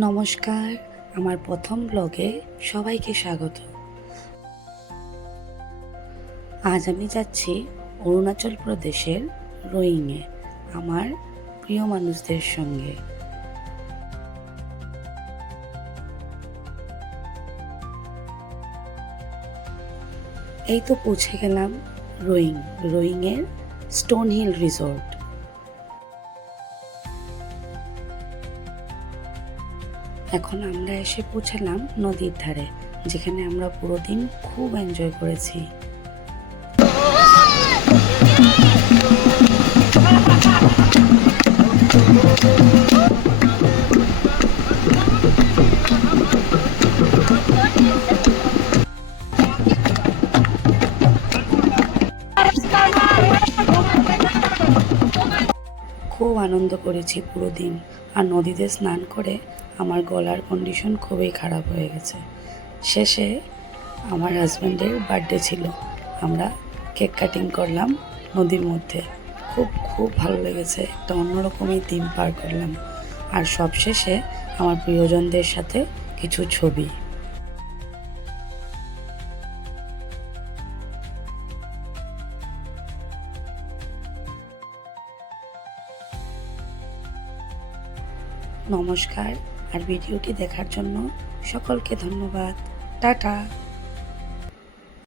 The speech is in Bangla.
নমস্কার, আমার প্রথম ব্লগে সবাইকে স্বাগত। আজ আমি যাচ্ছি অরুণাচল প্রদেশের রোয়িংয়ে, আমার প্রিয় মানুষদের সঙ্গে। এই তো পৌঁছে গেলাম রোয়িং, রোয়িংয়ের স্টোন হিল রিসোর্ট এখন আমরা এসে পৌঁছালাম নদীর ধারে, যেখানে আমরা পুরো দিন খুব এনজয় করেছি। খুব আনন্দ করেছি পুরো দিন। আর নদীতে স্নান করে আমার গলার কন্ডিশন খুবই খারাপ হয়ে গেছে। শেষে আমার হাজব্যান্ডের বার্থডে ছিল। আমরা কেক কাটিং করলাম নদীর মধ্যে। খুব খুব ভালো লেগেছে। একটা অন্যরকমই দিন পার করলাম। আর সবশেষে আমার প্রিয়জনদের সাথে কিছু ছবি। নমস্কার আর ভিডিওটি দেখার জন্য সকলকে ধন্যবাদ। টাটা।